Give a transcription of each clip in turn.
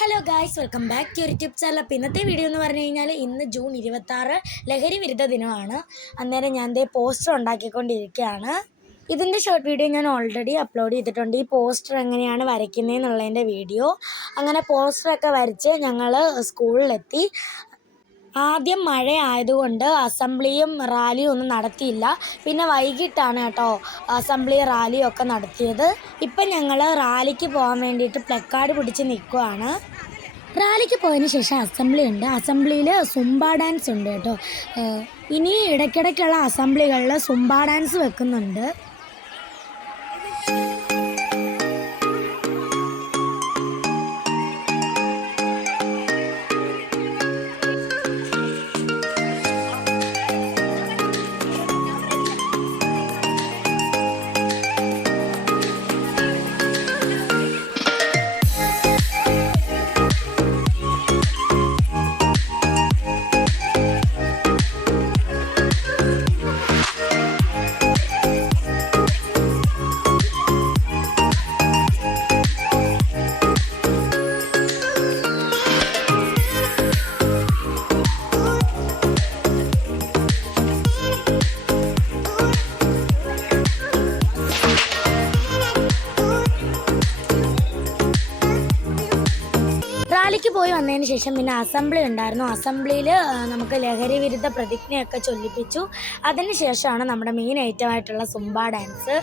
Hello guys, welcome back to YouTube channel. അപ്പോൾ ഇന്നത്തെ video എന്ന് പറഞ്ഞു കഴിഞ്ഞാൽ ഇന്ന് ജൂൺ 26 ലഹരി വിരുദ്ധ ദിനമാണ്. അന്നേരം ഞാൻ പോസ്റ്റർ ഉണ്ടാക്കിക്കൊണ്ടിരിക്കുകയാണ്. ഇതിൻ്റെ ഷോർട്ട് വീഡിയോ ഞാൻ ഓൾറെഡി അപ്ലോഡ് ചെയ്തിട്ടുണ്ട്. ഈ പോസ്റ്റർ എങ്ങനെയാണ് വരയ്ക്കുന്നതെന്നുള്ളതിൻ്റെ വീഡിയോ. അങ്ങനെ പോസ്റ്ററൊക്കെ വരച്ച് ഞങ്ങൾ സ്കൂളിലെത്തി. ആദ്യം മഴ ആയതുകൊണ്ട് അസംബ്ലിയും റാലിയും ഒന്നും നടത്തിയില്ല. പിന്നെ വൈകിട്ടാണ് കേട്ടോ അസംബ്ലി റാലിയും ഒക്കെ നടത്തിയത്. ഇപ്പം ഞങ്ങൾ റാലിക്ക് പോകാൻ വേണ്ടിയിട്ട് പ്ലക്കാർഡ് പിടിച്ച് നിൽക്കുകയാണ്. റാലിക്ക് പോയതിന് ശേഷം അസംബ്ലി ഉണ്ട്. അസംബ്ലിയിൽ സുംബ ഡാൻസ് ഉണ്ട് കേട്ടോ. ഇനി ഇടയ്ക്കിടയ്ക്കുള്ള അസംബ്ലികളിൽ സുംബ ഡാൻസ് വെക്കുന്നുണ്ട്. റാലിക്ക് പോയി വന്നതിന് ശേഷം പിന്നെ അസംബ്ലി ഉണ്ടായിരുന്നു. അസംബ്ലിയിൽ നമുക്ക് ലഹരി വിരുദ്ധ പ്രതിജ്ഞയൊക്കെ ചൊല്ലിപ്പിച്ചു. അതിന് ശേഷമാണ് നമ്മുടെ മെയിൻ ഐറ്റമായിട്ടുള്ള സുംബ ഡാൻസ്.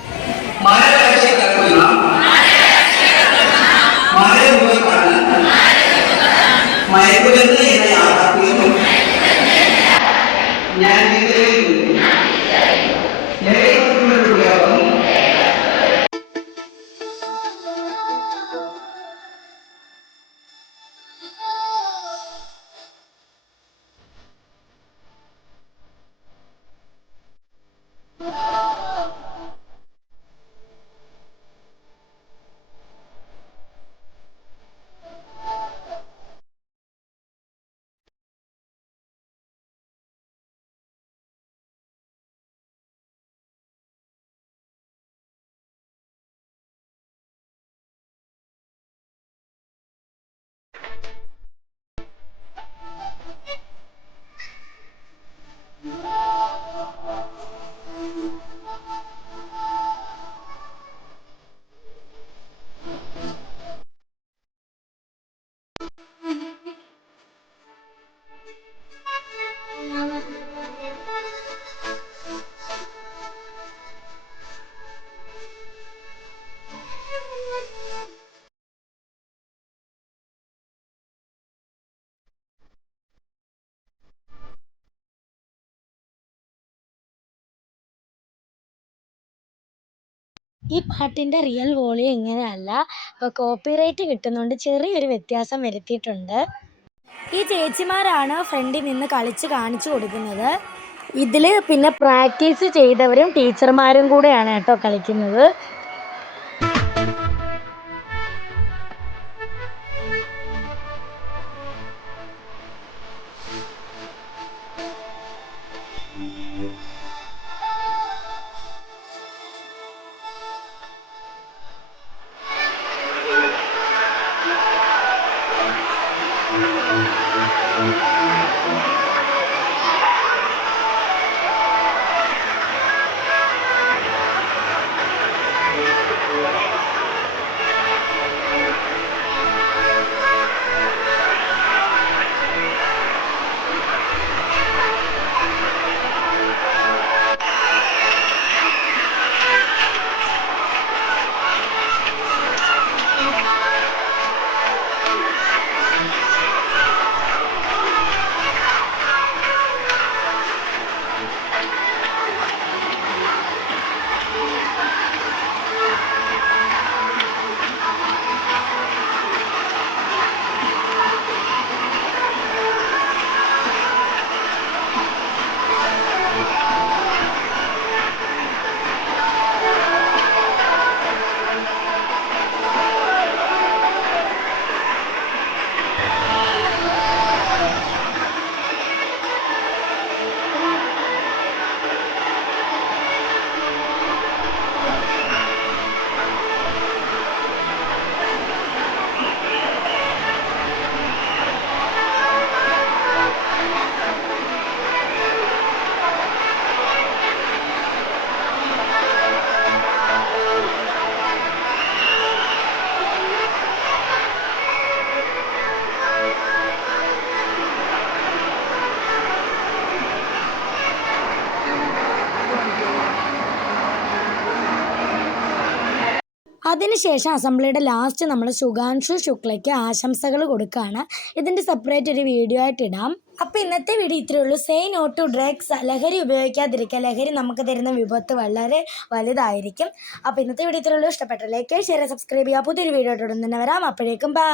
ഈ പാട്ടിൻ്റെ റിയൽ വോളിയം ഇങ്ങനെയല്ല, അപ്പോൾ കോപ്പിറൈറ്റ് കിട്ടുന്നതുകൊണ്ട് ചെറിയൊരു വ്യത്യാസം വരുത്തിയിട്ടുണ്ട്. ഈ ചേച്ചിമാരാണ് ഫ്രണ്ടിൽ നിന്ന് കളിച്ച് കാണിച്ചു കൊടുക്കുന്നത്. ഇതിൽ പിന്നെ പ്രാക്ടീസ് ചെയ്തവരും ടീച്ചർമാരും കൂടെയാണ് കേട്ടോ കളിക്കുന്നത്. അതിനുശേഷം അസംബ്ലിയുടെ ലാസ്റ്റ് നമ്മൾ ശുഭാൻഷു ശുക്ലയ്ക്ക് ആശംസകൾ കൊടുക്കുകയാണ്. ഇതിൻ്റെ സെപ്പറേറ്റ് ഒരു വീഡിയോ ആയിട്ട് ഇടാം. അപ്പോൾ ഇന്നത്തെ വീഡിയോ ഇത്രയേ ഉള്ളൂ. Say no to drugs. ലഹരി ഉപയോഗിക്കാതിരിക്കുക. ലഹരി നമുക്ക് തരുന്ന വിപത്ത് വളരെ വലുതായിരിക്കും. അപ്പോൾ ഇന്നത്തെ വീഡിയോ ഇത്രയേ ഉള്ളൂ. ഇഷ്ടപ്പെട്ട ലൈക്ക് ഷെയർ സബ്സ്ക്രൈബ് ചെയ്യുക. പുതിയൊരു വീഡിയോ ആയിട്ട് ഉടൻ തന്നെ വരാം. അപ്പോഴേക്കും ബൈ.